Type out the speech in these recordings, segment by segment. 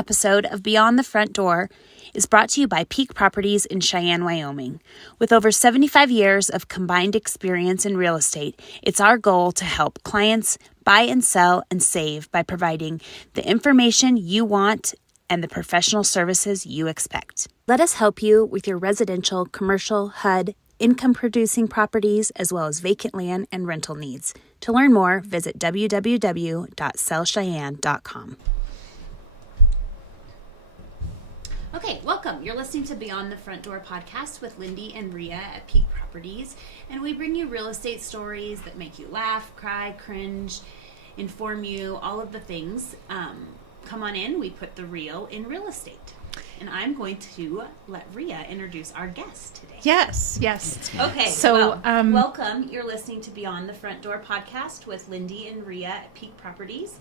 episode of Beyond the Front Door is brought to you by Peak Properties in Cheyenne, Wyoming. With over 75 years of combined experience in real estate, it's our goal to help clients buy and sell and save by providing the information you want and the professional services you expect. Let us help you with your residential, commercial, HUD, income-producing properties, as well as vacant land and rental needs. To learn more, visit www.sellcheyenne.com. Okay, welcome. You're listening to Beyond the Front Door podcast with Lindy and Rhea at Peak Properties, and we bring you real estate stories that make you laugh, cry, cringe, inform you, all of the things. Come on in. We put the real in real estate. And I'm going to let Rhea introduce our guest today. Yes. Okay, so welcome. You're listening to Beyond the Front Door podcast with Lindy and Rhea at Peak Properties.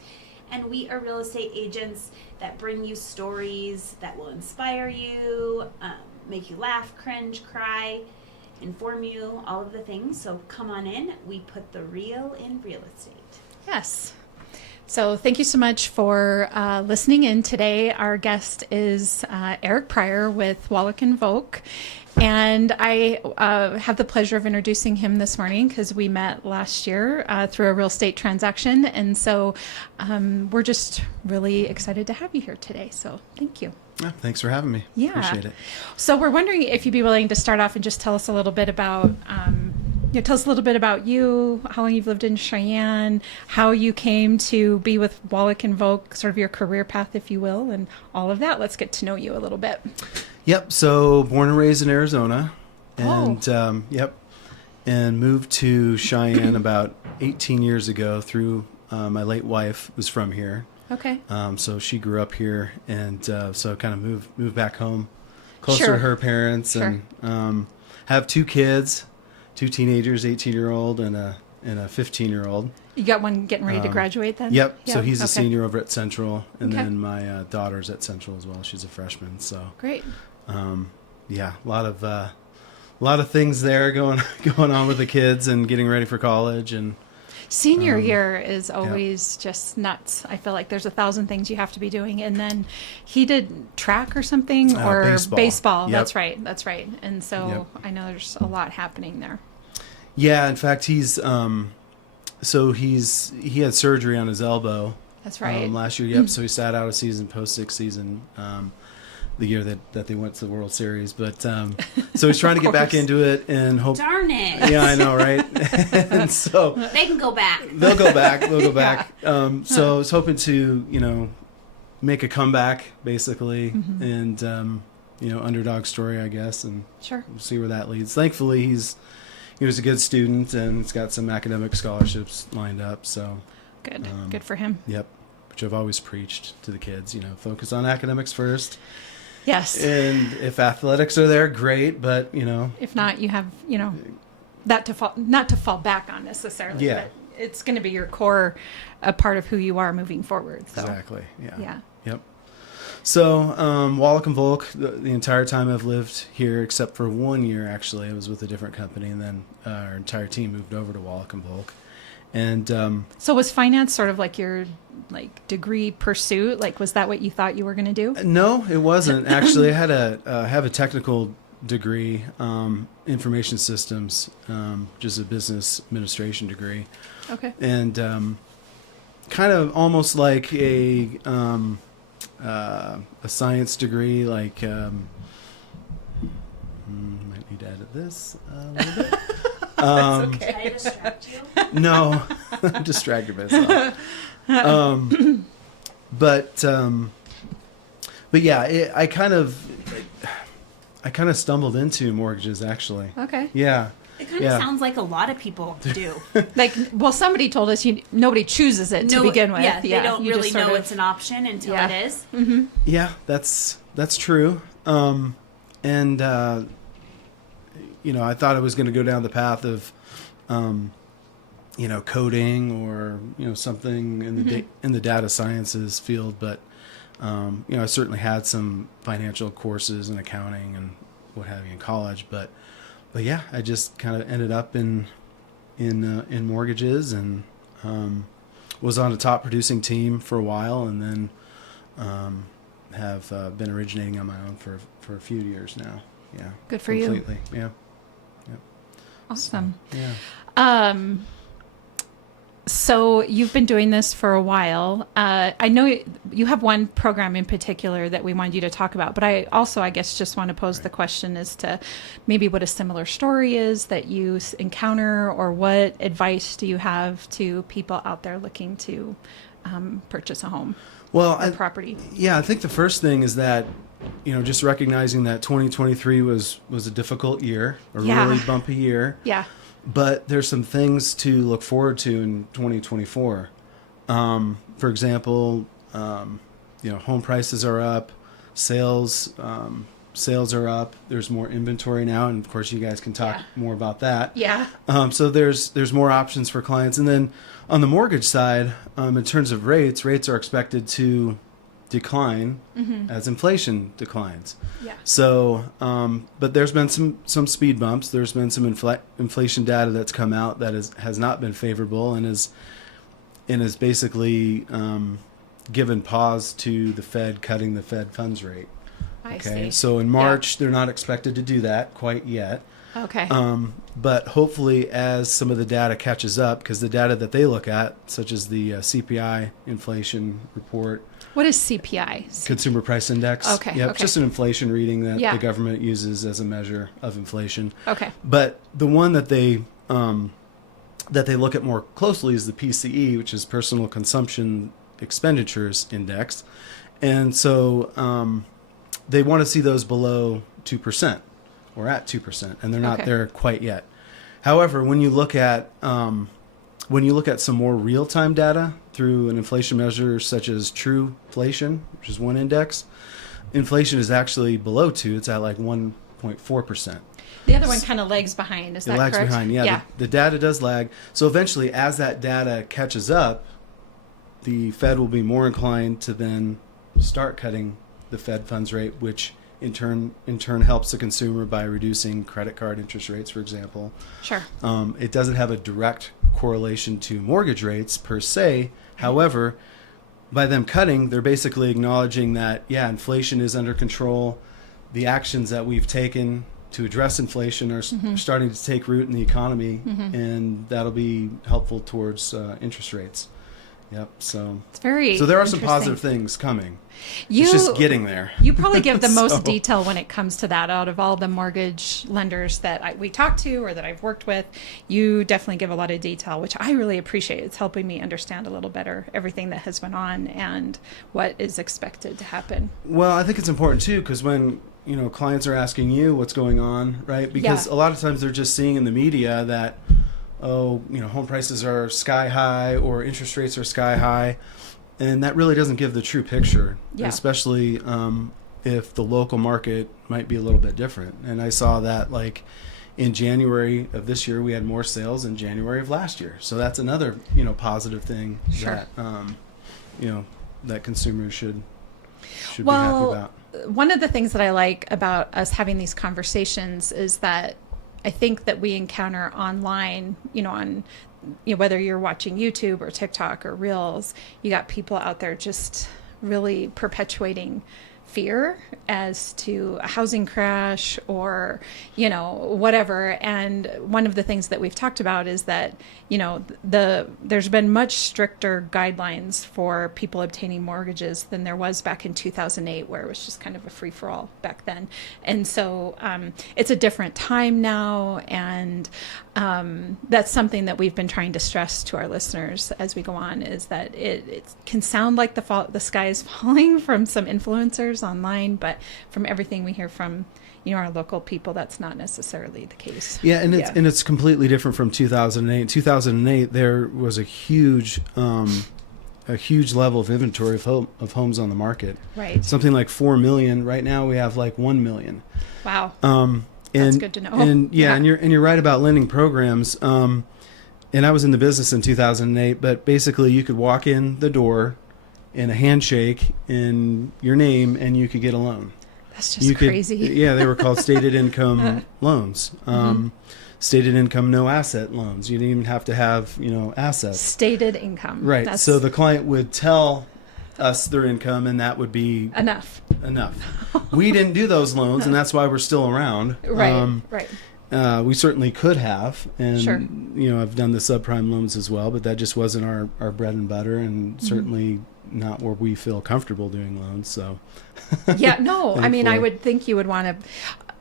And we are real estate agents that bring you stories that will inspire you, make you laugh, cringe, cry, inform you, all of the things. So come on in. We put the real in real estate. Yes. So thank you so much for listening in today. Our guest is Eric Pryor with Wallach & Volk. And I have the pleasure of introducing him this morning because we met last year through a real estate transaction. And so we're just really excited to have you here today. So thank you. Yeah, thanks for having me. Yeah. Appreciate it. So we're wondering if you'd be willing to start off and just tell us a little bit about tell us a little bit about you, how long you've lived in Cheyenne, how you came to be with Wallach & Volk, sort of your career path, if you will, and all of that. Let's get to know you a little bit. Yep. So born and raised in Arizona, and and moved to Cheyenne about 18 years ago through my late wife was from here. Okay. So she grew up here, and so kind of moved back home, closer Sure. to her parents, Sure. and have two kids, two teenagers, 18-year-old and a 15-year-old. You got one getting ready to graduate then? Yep. Yeah. So he's a Okay. senior over at Central, and Okay. then my daughter's at Central as well. She's a freshman. So Great. yeah, a lot of things there going on with the kids and getting ready for college. And Senior year is always just nuts. I feel like there's 1,000 things you have to be doing. And then he did track or something or baseball. Yep. That's right. And so I know there's a lot happening there. Yeah, in fact, he had surgery on his elbow. That's right. Last year. Yep. So he sat out a season, post-6 season, the year that they went to the World Series. But so he's trying to get back into it and hope. Darn it. Yeah, I know, right? And so They can go back. they'll go back. So I was hoping to, make a comeback, basically, and underdog story, I guess, and Sure. we'll see where that leads. Thankfully, he was a good student and he's got some academic scholarships lined up. So Good. Good for him. yep, which I've always preached to the kids. Focus on academics first, Yes. and if athletics are there, great. But If not, you have, that not to fall back on necessarily. Yeah. But it's going to be your core, a part of who you are moving forward. So. exactly. Yeah. Yep. So, Wallach & Volk, the entire time I've lived here, except for 1 year, actually, I was with a different company, and then our entire team moved over to Wallach & Volk. And So was finance sort of like your degree pursuit? Was that what you thought you were going to do? no, it wasn't. Actually, I had have a technical degree, information systems, which is a business administration degree. Okay. And kind of almost like a science degree, might need to edit this a little bit. Okay. Did I distract you? No, I'm distracted myself. But yeah, I kind of stumbled into mortgages, actually. Okay. Yeah. It kind of sounds like a lot of people do. Somebody told us nobody chooses it to begin with. Yeah, they don't you really just sort know of- it's an option until Yeah. it is. Mm-hmm. Yeah, that's true. And I thought I was going to go down the path of, coding or something in the data sciences field, but I certainly had some financial courses and accounting and what have you in college, but yeah, I just kind of ended up in mortgages and was on a top producing team for a while, and then have been originating on my own for a few years now. Yeah. Good for you. Completely. Yeah. Awesome. Yeah. So you've been doing this for a while. I know you have one program in particular that we wanted you to talk about, but I also, I guess, just want to pose the question as to maybe what a similar story is that you encounter, or what advice do you have to people out there looking to purchase a home or property? Yeah, I think the first thing is that, just recognizing that 2023 was a difficult year, a really bumpy year. Yeah. But there's some things to look forward to in 2024. For example, home prices are up, sales are up. There's more inventory now, and of course, you guys can talk more about that. Yeah. So there's more options for clients, and then on the mortgage side, in terms of rates are expected to decline as inflation declines. Yeah. So, but there's been some speed bumps. There's been some inflation data that's come out that has not been favorable, and is basically given pause to the Fed cutting the Fed funds rate. I see. So in March, they're not expected to do that quite yet. Okay. But hopefully, as some of the data catches up, because the data that they look at, such as the CPI inflation report. What is CPI? Consumer Price Index. Okay. Yep, okay. just an inflation reading that the government uses as a measure of inflation. Okay. But the one that they look at more closely is the PCE, which is Personal Consumption Expenditures Index, and so they want to see those below 2%. Or at 2%, and they're not there quite yet. However, when you look at some more real-time data through an inflation measure such as Trueflation, which is one index, inflation is actually below 2. It's at like 1.4%. The other one kind of lags behind. Is that correct? It lags behind. Yeah. The data does lag. So eventually, as that data catches up, the Fed will be more inclined to then start cutting the Fed funds rate, which in turn helps the consumer by reducing credit card interest rates, for example. Sure. It doesn't have a direct correlation to mortgage rates per se. However, by them cutting, they're basically acknowledging that, inflation is under control. The actions that we've taken to address inflation are starting to take root in the economy, and that'll be helpful towards interest rates. Yep. So it's very so there are some positive things coming. It's just getting there. You probably give the most detail when it comes to that out of all the mortgage lenders that we talk to or that I've worked with. You definitely give a lot of detail, which I really appreciate. It's helping me understand a little better everything that has been on and what is expected to happen. Well, I think it's important too, because when clients are asking you what's going on, right? Because a lot of times they're just seeing in the media that, home prices are sky high or interest rates are sky high. And that really doesn't give the true picture, especially if the local market might be a little bit different. And I saw that like in January of this year, we had more sales than January of last year. So that's another, positive thing that, that consumers should be happy about. One of the things that I like about us having these conversations is that I think that we encounter online, on whether you're watching YouTube or TikTok or Reels, you got people out there just really perpetuating fear as to a housing crash or, whatever. And one of the things that we've talked about is that, there's been much stricter guidelines for people obtaining mortgages than there was back in 2008, where it was just kind of a free for all back then. And so it's a different time now. And that's something that we've been trying to stress to our listeners as we go on, is that it can sound like the sky is falling from some influencers online, but from everything we hear from our local people, that's not necessarily the case. And it's completely different from 2008. In 2008, there was a huge level of inventory of homes on the market. Right. Something like 4 million. Right now, we have like 1 million. Wow. That's good to know. And you're right about lending programs. And I was in the business in 2008, but basically, you could walk in the door and a handshake in your name, and you could get a loan. That's just crazy. They were called stated income loans. Stated income, no asset loans. You didn't even have to have, assets. Stated income. Right. So the client would tell us their income, and that would be enough. We didn't do those loans, and that's why we're still around. Right. Right. We certainly could have, and Sure. I've done the subprime loans as well, but that just wasn't our bread and butter, and certainly not where we feel comfortable doing loans. So, Yeah, no, I mean, I Thankfully. would think you would want to.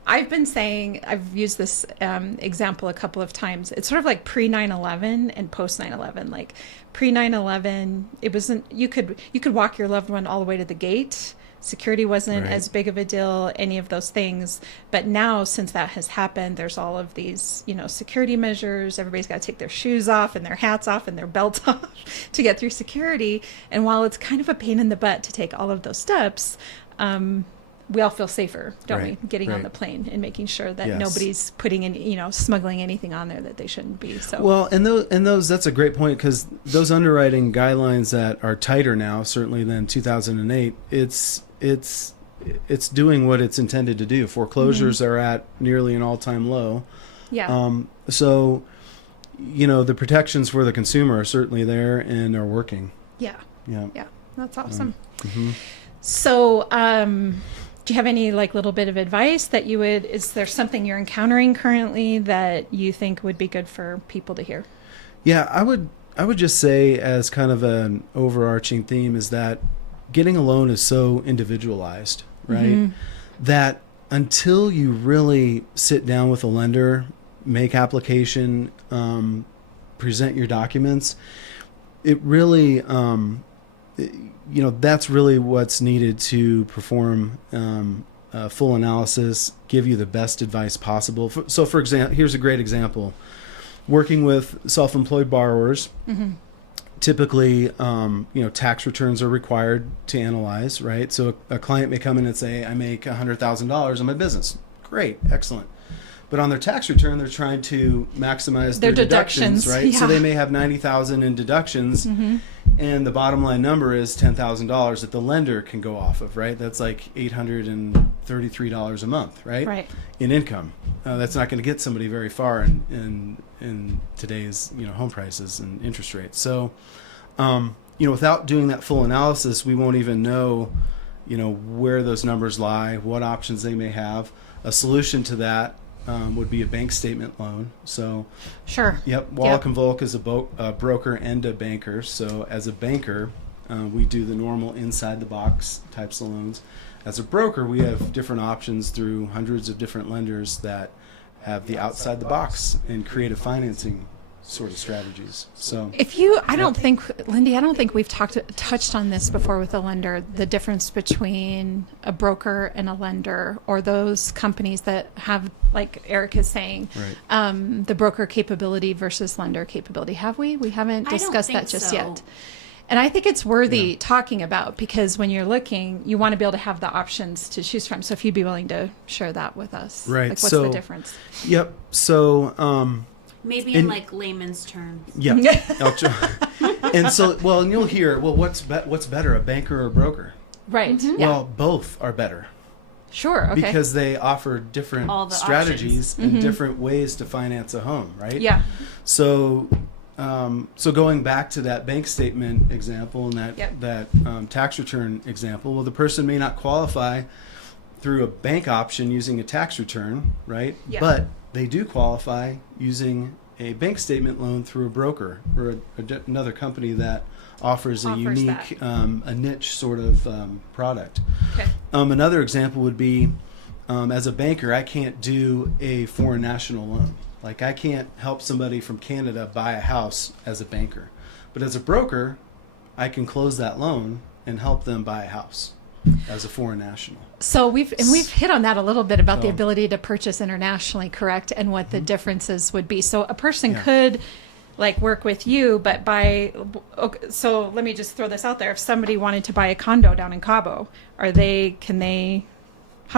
I've been saying, I've used this example a couple of times. It's sort of like pre 9/11 and post 9/11. Like pre 9/11, it wasn't, you could walk your loved one all the way to the gate. Security wasn't Right. as big of a deal, any of those things. But now, since that has happened, there's all of these, security measures. Everybody's got to take their shoes off and their hats off and their belts off to get through security. And while it's kind of a pain in the butt to take all of those steps, we all feel safer, don't Right, we? Getting on right. the plane and making sure that Yes. nobody's putting in, smuggling anything on there that they shouldn't be. So well, and those that's a great point, because those underwriting guidelines that are tighter now, certainly than 2008, it's doing what it's intended to do. Foreclosures are at nearly an all-time low. yeah, So, the protections for the consumer are certainly there and are working. yeah, Yeah. that's awesome. Mhm. So, do you have any little bit of advice that you would? Is there something you're encountering currently that you think would be good for people to hear? Yeah, I would just say, as kind of an overarching theme, is that getting a loan is so individualized, right? That until you really sit down with a lender, make application, present your documents, it really, that's really what's needed to perform a full analysis, give you the best advice possible. So, for example, here's a great example. Working with self-employed borrowers, typically, tax returns are required to analyze, right? So a client may come in and say, I make $100,000 in my business. Great, excellent. But on their tax return, they're trying to maximize their deductions, right? yeah. So they may have $90,000 in deductions, and the bottom line number is $10,000 that the lender can go off of, right? That's like $833 a month, right? Right. In income. That's not going to get somebody very far in today's home prices and interest rates. So, without doing that full analysis, we won't even know where those numbers lie, what options they may have. A solution to that would be a bank statement loan. So, Sure. yep, Wallach and Volk is a broker and a banker. So, as a banker, we do the normal inside the box types of loans. As a broker, we have different options through hundreds of different lenders that have the outside the box and creative financing sort of strategies. So, I don't think, Lindy, we've touched on this before with a lender, the difference between a broker and a lender, or those companies that have, like Eric is saying, right. the broker capability versus lender capability. Have we? We haven't I don't discussed think that just so. yet. And I think it's worthy talking about, because when you're looking, you want to be able to have the options to choose from. So if you'd be willing to share that with us. Right. What's So- the difference? Yep. So, Maybe in layman's terms. yeah. And so, and you'll hear, what's better, a banker or a broker? Right. Yeah. Well, both are better. Sure. Okay. Because they offer different All the strategies and different ways to finance a home, right? yeah. So, so going back to that bank statement example and Yep. that tax return example, well, the person may not qualify through a bank option using a tax return, right? Yeah. But they do qualify using a bank statement loan through a broker or another company that offers a Offers unique, a niche sort of product. Okay. Another example would be, as a banker, I can't do a foreign national loan. Like, I can't help somebody from Canada buy a house as a banker. But as a broker, I can close that loan and help them buy a house as a foreign national. So we've hit on that a little bit about the So- ability to purchase internationally, correct? And what the differences would be. So a person Yeah. could work with you, but so let me just throw this out there. If somebody wanted to buy a condo down in Cabo, how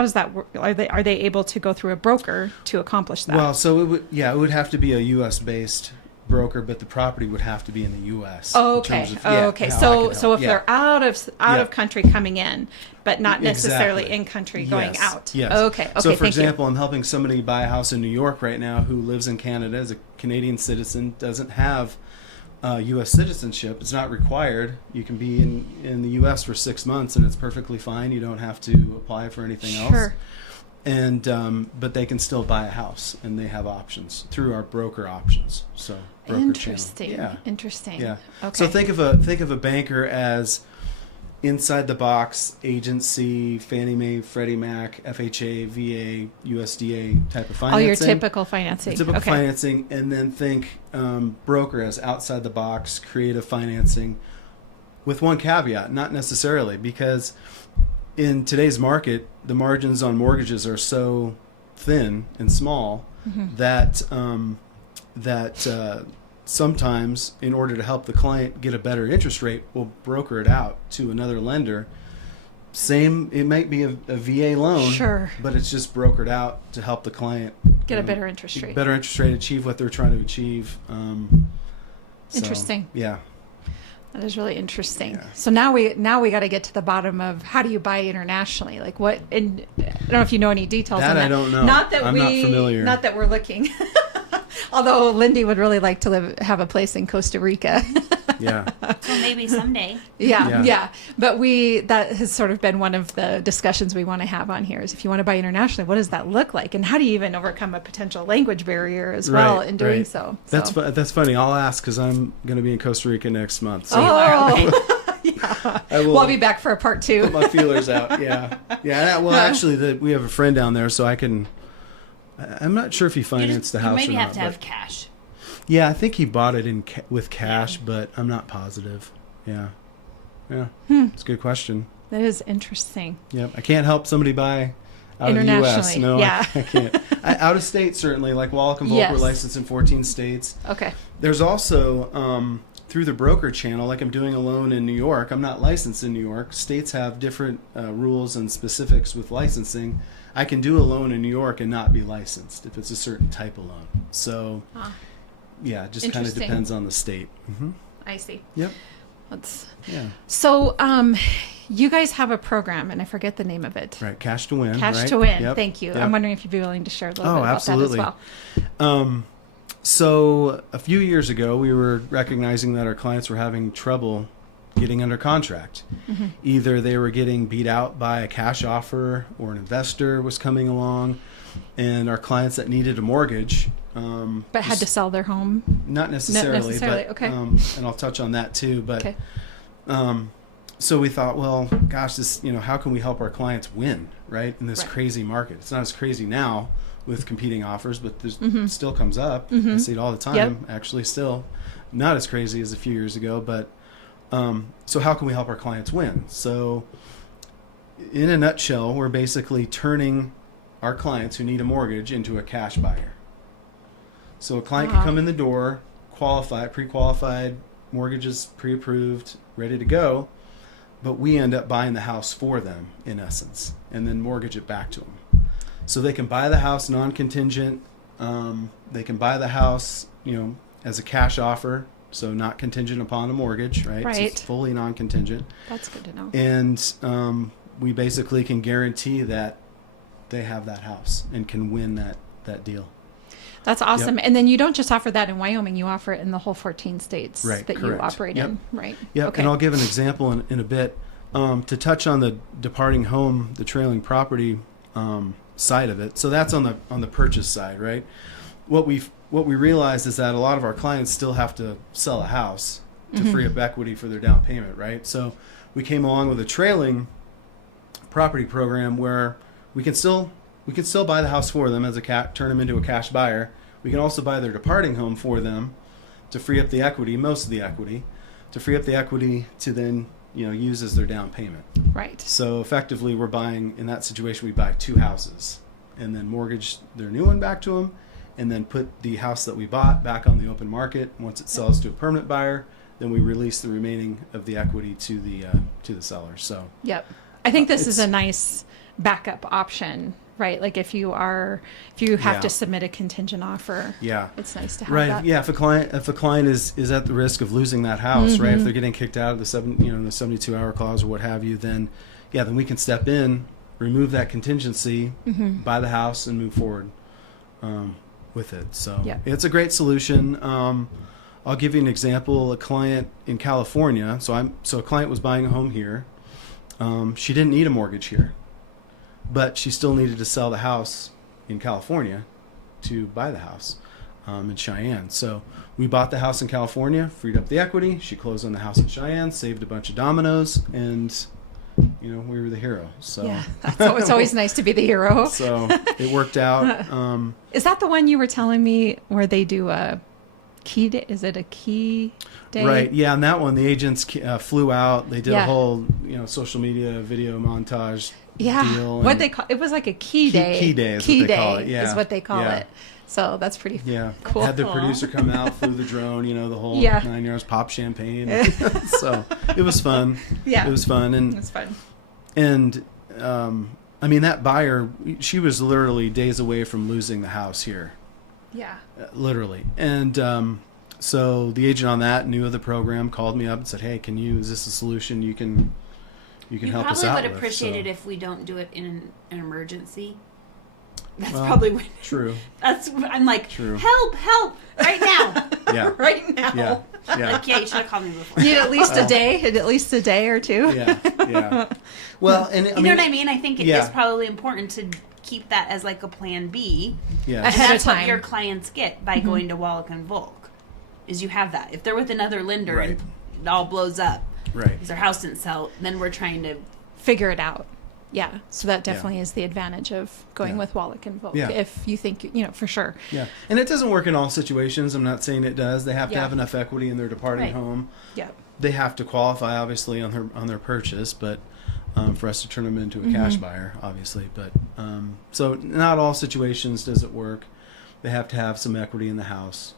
does that work? Are they able to go through a broker to accomplish that? Well, so it would have to be a U.S. based broker, but the property would have to be in the U.S. Oh, in okay. terms of, Oh, yeah, okay. how I So can so help. if Yeah. they're out Yeah. of country coming in, but not necessarily Exactly. in country going Yes, out. Yes. Okay. Okay. So, for thank example, I'm helping somebody buy a house in New York right now who lives in Canada as a Canadian citizen, doesn't have U.S. citizenship. It's not required. You can be in the U.S. for 6 months, and it's perfectly fine. You don't have to apply for anything else. Sure. And but they can still buy a house, and they have options through our broker options. So broker Interesting. channel. Interesting. Yeah. Okay. So think of a banker as inside the box agency, Fannie Mae, Freddie Mac, FHA, VA, USDA type of financing. All your typical financing. Typical Okay. financing, and then think broker as outside the box creative financing, with one caveat, not necessarily, because in today's market, the margins on mortgages are so thin and small that sometimes, in order to help the client get a better interest rate, we'll broker it out to another lender. It might be a VA loan, Sure. but it's just brokered out to help the client Get a better interest rate. better interest rate, achieve what they're trying to achieve. So, Interesting. Yeah. That is really interesting. Yeah. So now we got to get to the bottom of how do you buy internationally? Like what? And I don't know if you know any details That on that. I don't know. Not that I'm not familiar. Not that we're looking. Although Lindy would really like to have a place in Costa Rica. Yeah. So maybe someday. Yeah. But that has sort of been one of the discussions we want to have on here is if you want to buy internationally, what does that look like? And how do you even overcome a potential language barrier as well in doing so? That's funny. I'll ask because I'm going to be in Costa Rica next month. So Yeah. I will We'll be back for a part 2. put my feelers out. Yeah. Yeah. Well, actually, we have a friend down there, so I can. I'm not sure if he financed the house You maybe or have not. to have But cash. yeah, I think he bought it with cash, but I'm not positive. Yeah. Yeah. It's a good question. That is interesting. Yep. I can't help somebody buy out of the U.S. Internationally, No, yeah. I can't. Out of state, certainly. Like Wallach and Volk, Yes. we're licensed in 14 states. Okay. There's also, through the broker channel, like I'm doing a loan in New York. I'm not licensed in New York. States have different rules and specifics with licensing. I can do a loan in New York and not be licensed if it's a certain type of loan. So, yeah, it just kind of Interesting. depends on the state. I see. Yep. Yeah. So, you guys have a program, and I forget the name of it. Right. Cash to win. Cash right? to Win. Yep. Thank you. Yep. I'm wondering if you'd be willing to share a little bit about absolutely. that as well. So a few years ago, we were recognizing that our clients were having trouble getting under contract. Either they were getting beat out by a cash offer or an investor was coming along, and our clients that needed a mortgage But had to sell their home. not necessarily, necessarily, but okay. And I'll touch on that too. But Okay. so we thought, well, gosh, how can we help our clients win, right, in this Right. crazy market? It's not as crazy now with competing offers, but there's still comes up. I see it all the time. Yep. Actually, still not as crazy as a few years ago. But so how can we help our clients win? So in a nutshell, we're basically turning our clients who need a mortgage into a cash buyer. So a client can come in the door, pre-qualified, mortgages pre-approved, ready to go, but we end up buying the house for them, in essence, and then mortgage it back to them. So they can buy the house non-contingent. They can buy the house, as a cash offer, so not contingent upon a mortgage, right? So Right. it's fully non-contingent. That's good to know. And we basically can guarantee that they have that house and can win that deal. That's awesome. And then you don't just offer that in Wyoming, you offer it in the whole 14 states Right, that you correct. operate Yep. in, right? Yeah, Okay. and I'll give an example in a bit. To touch on the departing home, the trailing property side of it. So that's on the purchase side, right? What we realized is that a lot of our clients still have to sell a house to free up equity for their down payment, right? So we came along with a trailing property program where we can still buy the house for them as turn them into a cash buyer. We can also buy their departing home for them to free up the equity, most of the equity, to free up the equity to then use as their down payment. Right. So effectively, we're buying, in that situation, we buy 2 houses and then mortgage their new one back to them, and then put the house that we bought back on the open market. Once it sells to a permanent buyer, then we release the remaining of the equity to the seller. So Yep. I think this is it's- a nice backup option, right? Like if you have Yeah. to submit a contingent offer, yeah. it's nice to have Right. that. Yeah. If a client is at the risk of losing that house, right? If they're getting kicked out of the 72-hour clause or what have you, then we can step in, remove that contingency, buy the house, and move forward with it. So Yep. it's a great solution. I'll give you an example. A client in California. So a client was buying a home here. She didn't need a mortgage here, but she still needed to sell the house in California to buy the house in Cheyenne. So we bought the house in California, freed up the equity. She closed on the house in Cheyenne, saved a bunch of dominoes, and we were the hero. So Yeah, it's always nice to be the hero. so it worked out. Is that the one you were telling me where they do a key day? Is it a key day? Right. Yeah. On that one, the agents flew out. They did a Yeah. whole, social media video montage Yeah. deal. What and- they call it was like a key day. Key day is Key what they day call it. Yeah. is what they call Yeah. it. So that's pretty Yeah. cool. Had the producer come out, flew the drone, the whole Yeah. 9 yards, pop champagne. So it was fun. Yeah. It was fun. It's fun. And that buyer, she was literally days away from losing the house here. Yeah. Literally. And so the agent on that knew of the program, called me up and said, "Hey, is this a solution you can help us out probably would with?" appreciate So- it if we don't do it in an emergency. That's Well, probably what. True. I'm like, True. help, right now. Yeah. Right now. Yeah. Yeah. Like, yeah, you should have called me before. Need at least a day, at least a day or two. Yeah. Yeah. Well, and You know what I mean? I think it is Yeah. probably important to keep that as like a plan B. Yeah. And Ahead of that's what time. your clients get by going to Wallach and Volk. Is you have that. If they're with another lender Right. and it all blows up Right. because their house didn't sell, then we're trying to. Figure it out. Yeah. So that definitely is the advantage of going Yeah. with Wallach and Volk. Yeah. If you think, for sure. Yeah. And it doesn't work in all situations. I'm not saying it does. They have to Yeah. have enough equity in their departing Right. home. Yeah. They have to qualify, obviously, on their purchase, but for us to turn them into a cash buyer, obviously. But so not all situations does it work. They have to have some equity in the house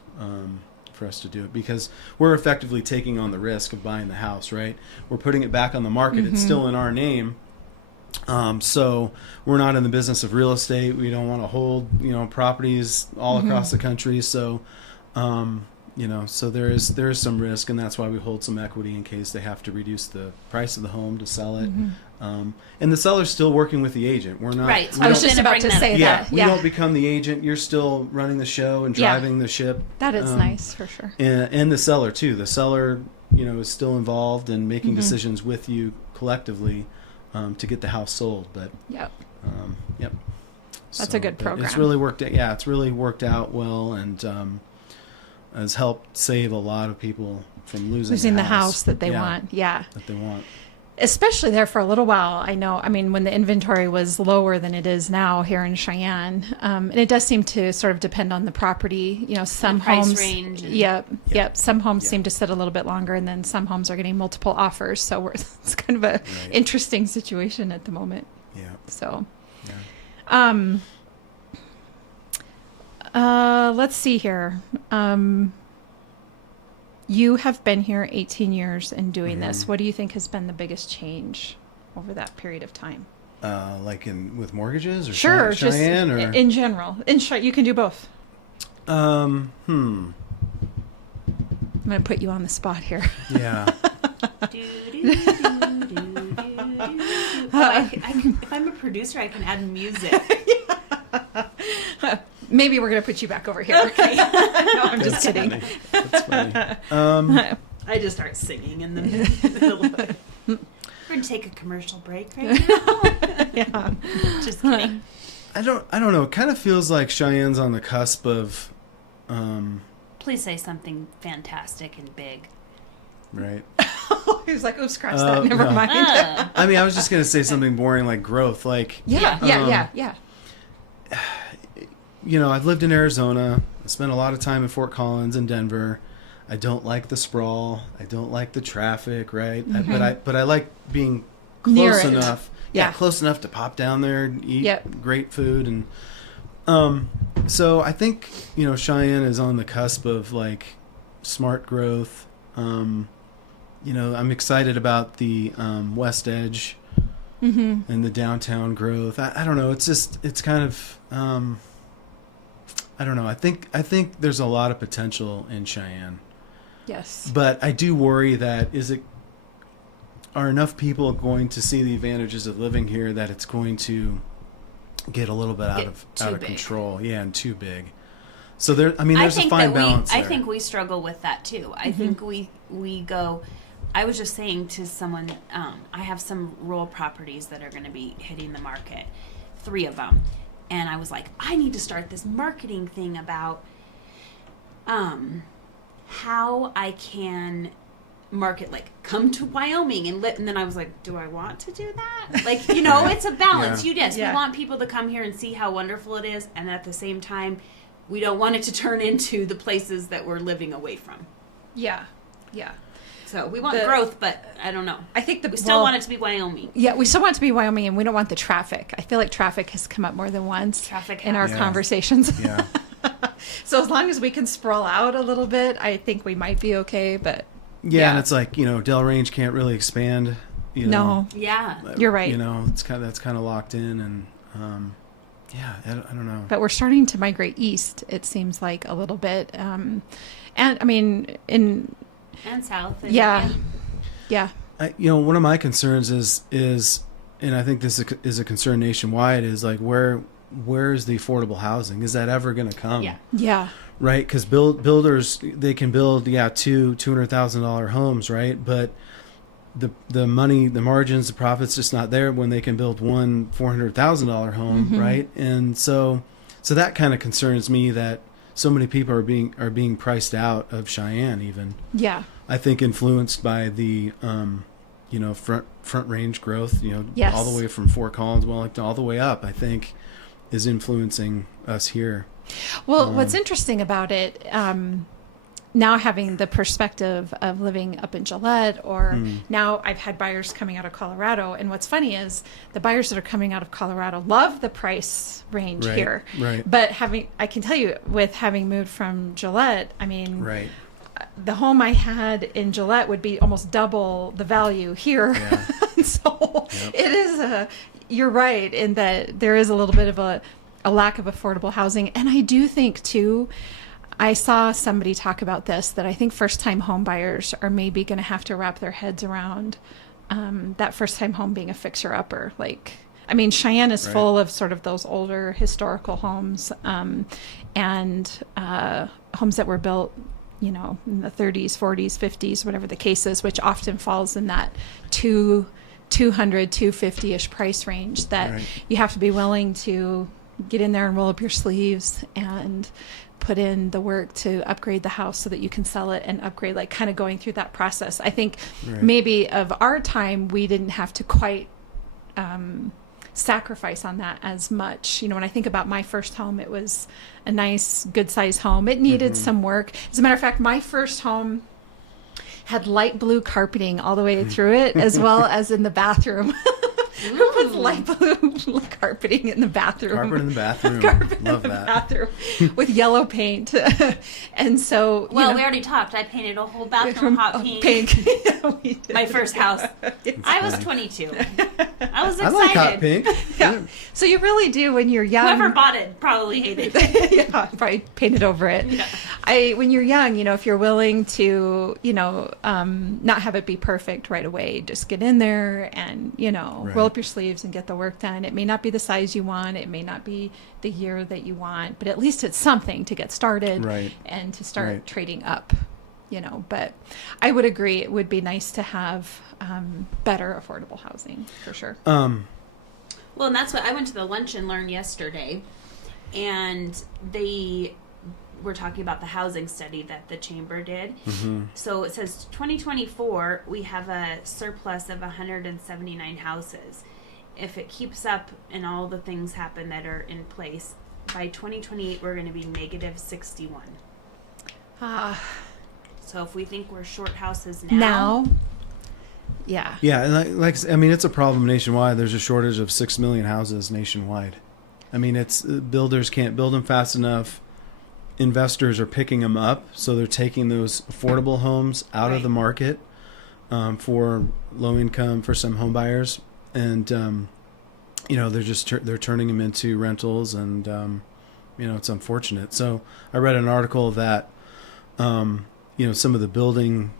for us to do it, because we're effectively taking on the risk of buying the house, right? We're putting it back on the market. It's still in our name. So we're not in the business of real estate. We don't want to hold, properties all across the country. So, so there is some risk, and that's why we hold some equity in case they have to reduce the price of the home to sell it. And the seller's still working with the agent. We're not. Right. So we I was don't- just about to say yeah, that. we Yeah. don't become the agent. You're still running the show and Yeah. driving the ship. That is nice for sure. And the seller too. The seller, is still involved in making decisions with you collectively to get the house sold. But Yep. yep. That's a good but program. It's really worked. Yeah, it's really worked out well, and has helped save a lot of people from losing the house that they want. Yeah. That they want. Especially there for a little while. I know, when the inventory was lower than it is now here in Cheyenne. And it does seem to sort of depend on the property. Some The price homes. range and- Yep. Some homes Yeah. seem to sit a little bit longer, and then some homes are getting multiple offers. So it's kind of a interesting situation at the moment. Yeah. So, Yeah. let's see here. You have been here 18 years and doing this. What do you think has been the biggest change over that period of time? Like with mortgages or Sure, just Cheyenne or in general. You can do both. Hmm. I'm going to put you on the spot here. Yeah. If I'm a producer, I can add music. Maybe we're going to put you back over here. Okay. No, I'm just That's kidding. funny. That's funny. I just start singing in the middle of it. We're going to take a commercial break right now. Yeah. Just kidding. I don't know. It kind of feels like Cheyenne's on the cusp of, Please say something fantastic and big. right. He was like, oops, scratch that. Never no. mind. I mean, I was just gonna say something boring like growth. Like, Yeah. I've lived in Arizona. I spent a lot of time in Fort Collins and Denver. I don't like the sprawl. I don't like the traffic. Right. But I like being Near close it. enough. Yeah. Close enough to pop down there and eat Yep. great food. And so I think Cheyenne is on the cusp of like smart growth. I'm excited about the West Edge and the downtown growth. I don't know. It's kind of I don't know. I think there's a lot of potential in Cheyenne, Yes. but I do worry that are enough people going to see the advantages of living here that it's going to get a little bit out Get of too big. control. Yeah, and too big. So there, I mean, there's a fine balance I there. think we struggle with that too. I think we go. I was just saying to someone, I have some rural properties that are going to be hitting the market, 3 of them, and I was like, I need to start this marketing thing about how I can market, like, come to Wyoming and live. And then I was like, do I want to do that? Like, you know, it's a balance. Yeah. We want people to come here and see how wonderful it is, and at the same time, we don't want it to turn into the places that we're living away from. Yeah. Yeah. So we want growth, but I don't know. I think we still want it to be Wyoming. Yeah, we still want it to be Wyoming, and we don't want the traffic. I feel like traffic has come up more than once in our conversations. Yeah. So as long as we can sprawl out a little bit, I think we might be okay. But Yeah, and it's like, you know, Del Range can't really expand. You know, no, Yeah. you're right. You know, that's kind of locked in, and yeah, I don't know. But we're starting to migrate east. It seems like a little bit, and I mean And south. And yeah. You know, one of my concerns is, and I think this is a concern nationwide, is like where is the affordable housing? Is that ever going to come? Yeah. Right, because builders, they can build $200,000 homes, right? But the money, the margins, the profits just not there when they can build one $400,000 home, right? And so that kind of concerns me, that so many people are being priced out of Cheyenne, even. Yeah. I think influenced by the you know, front range growth, you know, Yes. all the way from Fort Collins, Wellington, all the way up, I think is influencing us here. Well, what's interesting about it, now having the perspective of living up in Gillette, or now I've had buyers coming out of Colorado, and what's funny is the buyers that are coming out of Colorado love the price range Right, here. right. But I can tell you, with having moved from Gillette, I mean, Right. the home I had in Gillette would be almost double the value here. Yeah. So it is you're right in that there is a little bit of a lack of affordable housing. And I do think too, I saw somebody talk about this, that I think first time home buyers are maybe going to have to wrap their heads around that first time home being a fixer upper. Like, I mean, Cheyenne is full of sort of those older historical homes, and homes that were built, you know, in the 30s, 40s, 50s, whatever the case is, which often falls in that 200, 250-ish price range, that you have to be willing to get in there and roll up your sleeves and put in the work to upgrade the house so that you can sell it and upgrade, like kind of going through that process. I think maybe of our time, we didn't have to quite sacrifice on that as much. You know, when I think about my first home, it was a nice, good sized home. It needed some work. As a matter of fact, my first home had light blue carpeting all the way through it, as well as in the bathroom. Who puts light blue carpeting in the bathroom? Carpet in the bathroom. Carpet Love in the that. bathroom with yellow paint. And so, Well, we already talked. I painted a whole bathroom hot pink. Yeah, we did. My first house. I was 22. I was I excited. like hot pink. Yeah. So you really do when you're young. Whoever bought it probably hated it. Yeah, probably painted over it. Yeah. When you're young, you know, if you're willing to, you know, not have it be perfect right away, just get in there and, you know, roll up your sleeves and get the work done. It may not be the size you want. It may not be the year that you want, but at least it's something to get started and to start trading up, you know. But I would agree, it would be nice to have better affordable housing for sure. Well, and that's what I went to the Lunch and Learn yesterday, and they were talking about the housing study that the chamber did. So it says 2024, we have a surplus of 179 houses. If it keeps up and all the things happen that are in place, by 2028, we're going to be negative 61. So if we think we're short houses now. Yeah. Yeah, and like I mean, it's a problem nationwide. There's a shortage of 6 million houses nationwide. I mean, it's builders can't build them fast enough. Investors are picking them up, so they're taking those affordable homes out of the market for low income, for some home buyers, and you know, they're turning them into rentals, and you know, it's unfortunate. So I read an article that you know, some of the building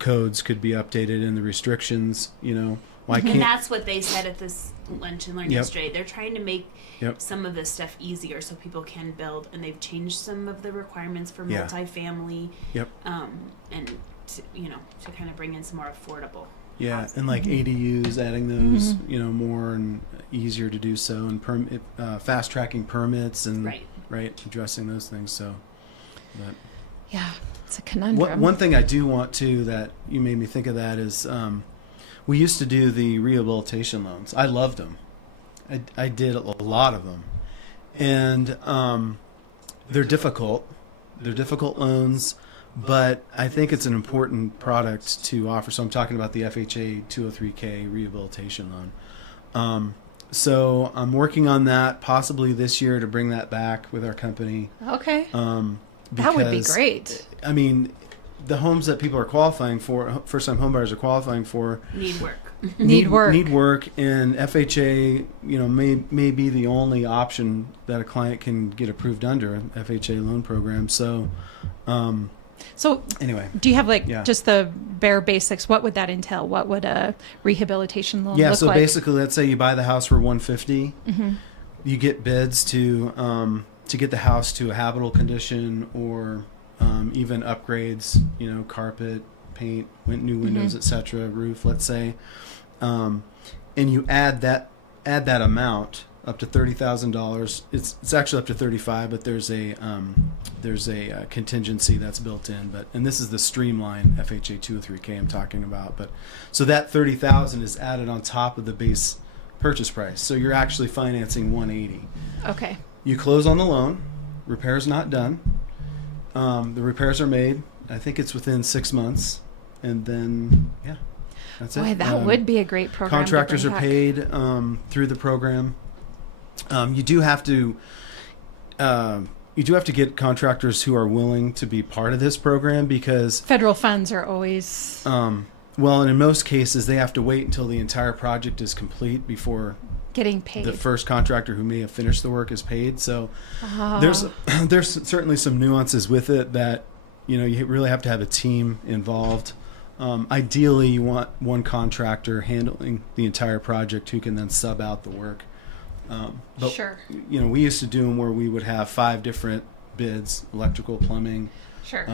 codes could be updated and the restrictions, you know, Why And can't that's what they said at this lunch and learn Yep. yesterday. They're trying to make Yep. some of this stuff easier so people can build, and they've changed some of the requirements for Yeah. multifamily, Yep. and to kind of bring in some more affordable. Yeah, housing. and like ADUs, adding those, more and easier to do so, and fast tracking permits and Right. addressing those things. So, but Yeah, it's a conundrum. one thing I do want to that you made me think of that is we used to do the rehabilitation loans. I loved them. I did a lot of them, and they're difficult. They're difficult loans. But I think it's an important product to offer. So I'm talking about the FHA 203K rehabilitation loan. So I'm working on that possibly this year to bring that back with our company. Okay. That would be Because, great. I mean, the homes that people are qualifying for, first-time homebuyers are qualifying for, Need work. Need work. Need work, and FHA, may be the only option that a client can get approved under an FHA loan program. So. So Anyway. do you have Yeah. just the bare basics? What would that entail? What would a rehabilitation loan Yeah, look so like? basically, let's say you buy the house for 150. Mm-hmm. You get bids to get the house to a habitable condition, or even upgrades. Carpet, paint, new windows, etc. Roof, let's say, and you add that amount up to $30,000. It's actually up to 35, but there's a contingency that's built in. And this is the streamline FHA 203K I'm talking about. But so that 30,000 is added on top of the base purchase price. So you're actually financing 180. Okay. You close on the loan. Repairs not done. The repairs are made. I think it's within 6 months, and then that's it. Boy, that would be a great program. to Contractors bring are back. paid through the program. You do have to get contractors who are willing to be part of this program, because Federal funds are always. and in most cases they have to wait until the entire project is complete before Getting paid. the first contractor who may have finished the work is paid. So Oh. there's certainly some nuances with it that you really have to have a team involved. Ideally, you want one contractor handling the entire project who can then sub out the work. But Sure. we used to do them where we would have 5 different bids: electrical, plumbing, Sure.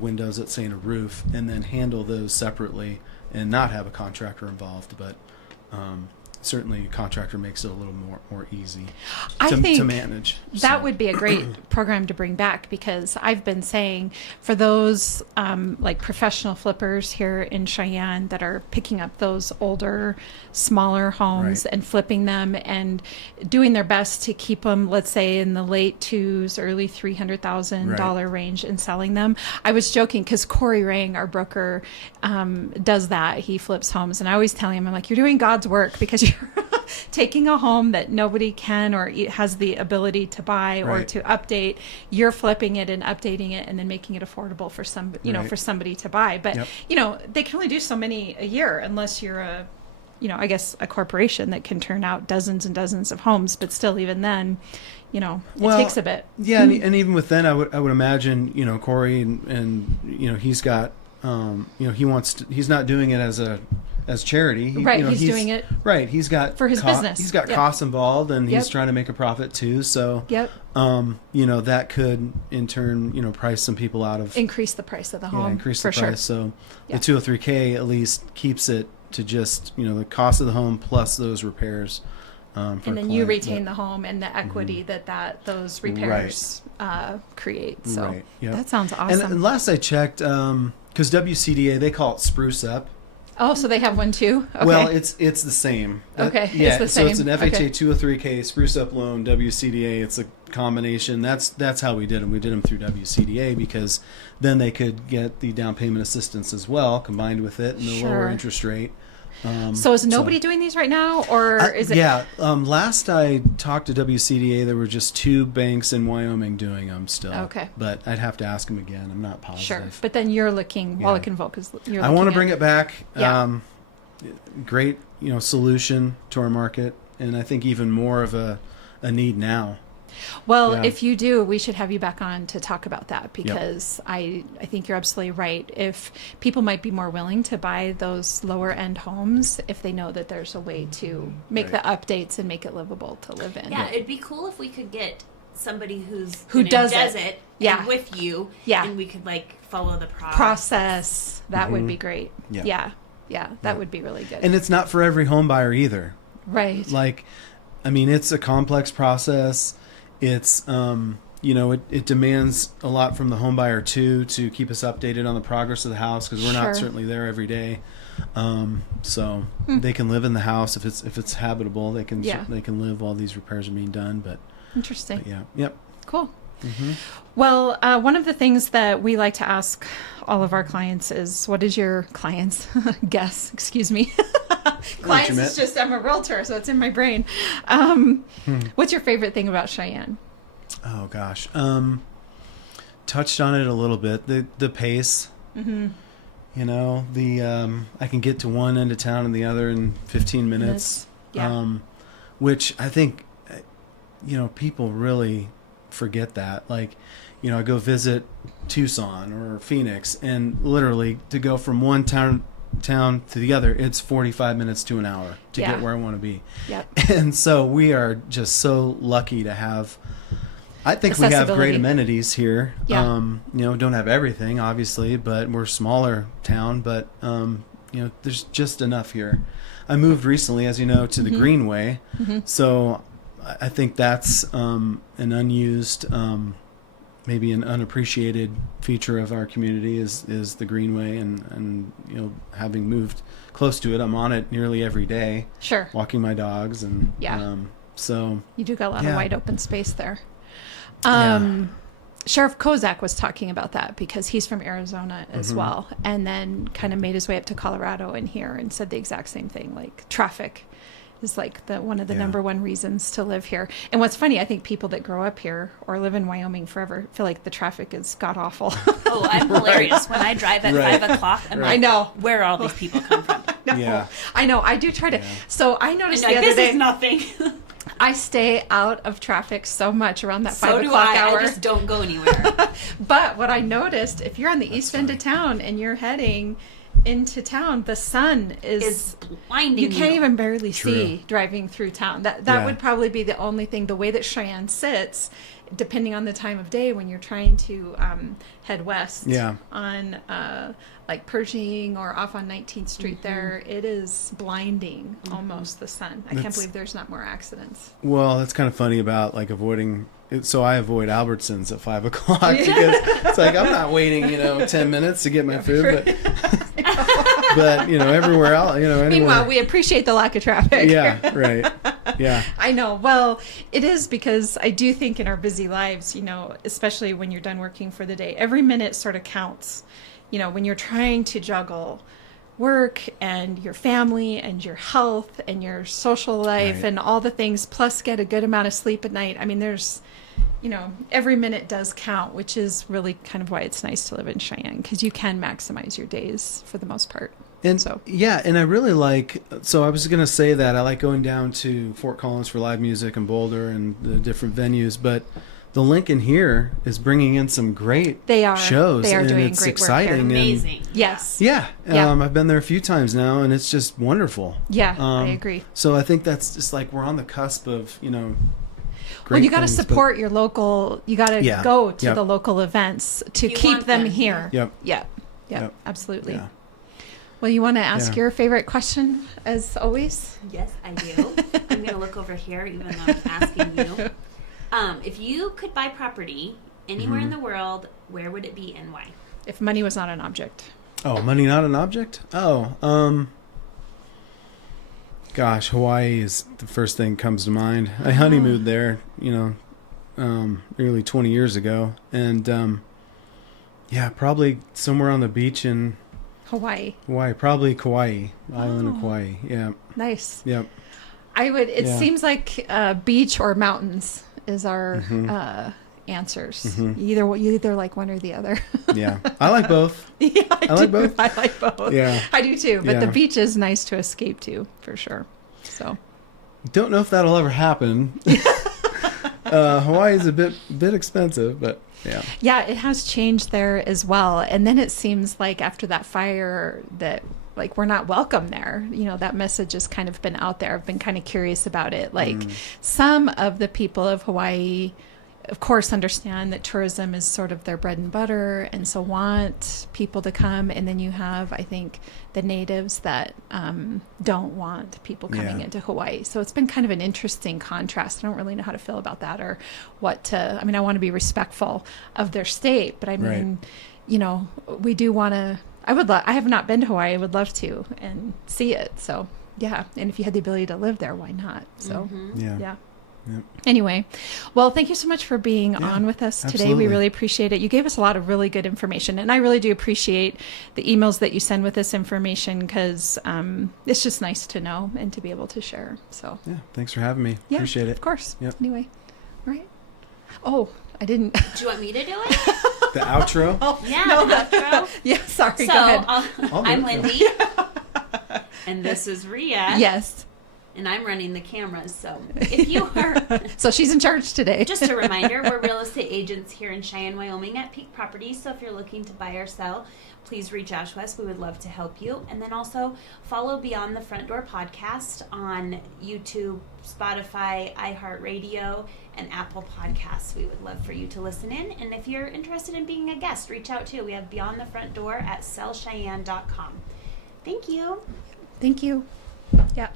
windows, let's say, in a roof, and then handle those separately and not have a contractor involved. But certainly, a contractor makes it a little more easy I to think manage. That So, would be a great program to bring back, because I've been saying for those like professional flippers here in Cheyenne that are picking up those older, smaller homes Right. and flipping them and doing their best to keep them, let's say, in the late $200,000s, early $300,000 range and selling them. I was joking because Corey Rang, our broker, does that. He flips homes, and I always tell him, I'm like, you're doing God's work, because you're taking a home that nobody can or has the ability to buy or Right. to update. You're flipping it and updating it and then making it affordable for Right. for somebody to buy. But Yep. they can only do so many a year unless you're I guess a corporation that can turn out dozens and dozens of homes. But still, even then, it takes a bit. Yeah, and even with then, I would imagine Corey and he's got he's not doing it as charity. Right, he's doing it right. He's got for his business. He's got Yep. costs involved, and he's Yep. trying to make a profit too. So Yep. that could in turn price some people out of Increase the price of the home. increase for the price. sure. So Yeah. the 203K at least keeps it to just the cost of the home plus those repairs. And then you retain the home and the equity that those repairs create. So Right, yep. that sounds awesome. And last I checked, because WCDA, they call it Spruce Up. Oh, so they have one too? Okay. Well, it's the same. Okay, Yeah, it's the so it's same. an FHA Okay. 203K Spruce Up loan, WCDA. It's a combination. That's how we did them. We did them through WCDA because then they could get the down payment assistance as well, combined with it, and the lower Sure. interest rate. So is nobody doing these right now, or is it? Yeah. Last I talked to WCDA, there were just 2 banks in Wyoming doing them still. Okay. But I'd have to ask them again. I'm not positive. Sure. But then you're looking, Yeah. Wallach and Volk is you're I want to looking bring at- it back. Yeah. Great, solution to our market, and I think even more of a need now. Well, Yeah. if you do, we should have you back on to talk about that because I think you're absolutely right. If people might be more willing to buy those lower end homes if they know that there's a way to make Right. the updates and make it livable to live in. Yeah, it'd be cool if we could get somebody Who does it. it Yeah. and with you. Yeah. And we could like follow the Process. That would be great. Yeah. Yeah. That would be really good. And it's not for every home buyer either. right. Like, I mean, it's a complex process. It's, it demands a lot from the home buyer too, to keep us updated on the progress of the house, because we're Sure. not certainly there every day. So they can live in the house if it's habitable. They can Yeah. they can live while these repairs are being done. But Interesting. yeah, yep. Cool. Well, one of the things that we like to ask all of our clients is, what is your clients guess? Excuse me. Clients meant. is just, I'm a realtor, so it's in my brain. What's your favorite thing about Cheyenne? Oh gosh, touched on it a little bit. The pace. You know, I can get to one end of town and the other in 15 minutes. Yeah. Which I think, people really forget that. Like, I go visit Tucson or Phoenix, and literally to go from one town to the other, it's 45 minutes to an hour to Yeah. get where I want to be. Yep. And so we are just so lucky to have, I think we have Accessibility. great amenities here. Yeah. Don't have everything obviously, but we're a smaller town, but there's just enough here. I moved recently, as you know, to the Greenway. So I think that's an unused, maybe an unappreciated feature of our community is the Greenway, and having moved close to it, I'm on it nearly every day, Sure. walking my dogs, and Yeah. so You do got a lot of Yeah. wide open space there. Yeah. Sheriff Kozak was talking about that because he's from Arizona Mm-hmm. as well, and then kind of made his way up to Colorado and here and said the exact same thing. Like, traffic is like one of the Yeah. number one reasons to live here. And what's funny, I think people that grow up here or live in Wyoming forever feel like the traffic is god awful. Oh, I'm hilarious. When I drive at Right. 5 o'clock, I'm Right. like, I know. where all these people come from. No, Yeah. I know. I do try to. Yeah. So I I'm noticed like, the other this day, is nothing. I stay out of traffic so much around that So 5 do o'clock I. hour. I just don't go anywhere. But what I noticed, if you're on the east end of town and you're heading into town, the sun is Is blinding you can't even barely True. see driving through town. That Yeah. would probably be the only thing. The way that Cheyenne sits, depending on the time of day when you're trying to head west Yeah. on like Pershing or off on 19th Street, there it is blinding almost, the sun. I can't That's- believe there's not more accidents. Well, that's kind of funny about like avoiding it. So I avoid Albertsons at 5 o'clock because it's like, I'm not waiting, 10 minutes to get my food, but everywhere else, anywhere. Meanwhile, we appreciate the lack of traffic. Yeah. Right. Yeah. I know. Well, it is because I do think in our busy lives, especially when you're done working for the day, every minute sort of counts. When you're trying to juggle work and your family and your health and your social life Right. and all the things, plus get a good amount of sleep at night. I mean, there's, every minute does count, which is really kind of why it's nice to live in Cheyenne, because you can maximize your days for the most part. And So- yeah, and I really like. So I was going to say that I like going down to Fort Collins for live music and Boulder and the different venues, but the Lincoln here is bringing in some great They are. shows. They are and doing it's great work there. exciting. and- Amazing. Yes. Yeah, Yeah. I've been there a few times now, and it's just wonderful. Yeah, I agree. So I think that's just like we're on the cusp of Well, great you got to things, but- support your local. You got to Yeah. go to Yep. the local events to You keep want them them. here. Yep. Yep. Yep. Absolutely. Yeah. Well, you want to ask Yeah. your favorite question as always? Yes, I do. I'm going to look over here, even though I'm asking you. If you could buy property anywhere in the world, where would it be and why? If money was not an object. Oh, money not an object? Oh, gosh, Hawaii is the first thing that comes to mind. I honeymooned there, nearly 20 years ago, and yeah, probably somewhere on the beach in Hawaii. Hawaii, probably Kauai, island of Kauai. Yeah, Nice. yep. I would. It Yeah. seems like beach or mountains is our answers. You either like one or the other. Yeah, I like both. Yeah, I like do. both. I like both. Yeah. I do too. But the Yeah. beach is nice to escape to, for sure. So Don't know if that'll ever happen. Hawaii's a bit expensive, but yeah. Yeah, it has changed there as well. And then it seems like after that fire that like we're not welcome there. You know, that message has kind of been out there. I've been kind of curious about it. Like some of the people of Hawaii, of course, understand that tourism is sort of their bread and butter and so want people to come. And then you have, I think, the natives that don't want people coming Yeah. into Hawaii. So it's been kind of an interesting contrast. I don't really know how to feel about that or what to, I mean, I want to be respectful of their state, but I mean, Right. you know, we do want to, I have not been to Hawaii. I would love to and see it. So yeah. And if you had the ability to live there, why not? So Yeah. yeah. Yep. Anyway, well, thank you so much for being on with us today. absolutely. We really appreciate it. You gave us a lot of really good information, and I really do appreciate the emails that you send with this information because it's just nice to know and to be able to share. So, Yeah. Thanks for having me. yeah, Appreciate it. Of course. Yep. Anyway, all right. Oh, I didn't. Do you want me to do it? The outro. Yeah, No, the outro. Yeah, sorry. So go ahead. I'll do I'm it. Lindy, and this is Rhea. Yes. And I'm running the cameras. So if you are, So she's in charge today. just a reminder, we're real estate agents here in Cheyenne, Wyoming at Peak Properties. So if you're looking to buy or sell, please reach out to us. We would love to help you. And then also follow Beyond the Front Door podcast on YouTube, Spotify, iHeartRadio, and Apple Podcasts. We would love for you to listen in. And if you're interested in being a guest, reach out too. We have Beyond the Front Door at sellcheyenne.com. Thank you. Thank you. Yeah.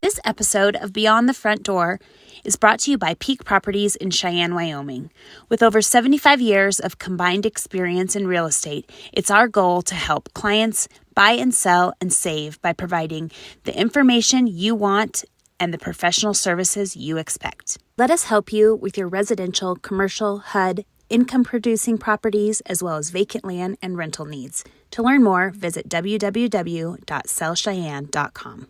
This episode of Beyond the Front Door is brought to you by Peak Properties in Cheyenne, Wyoming. With over 75 years of combined experience in real estate, it's our goal to help clients buy and sell and save by providing the information you want and the professional services you expect. Let us help you with your residential, commercial, HUD, income-producing properties, as well as vacant land and rental needs. To learn more, visit www.sellcheyenne.com.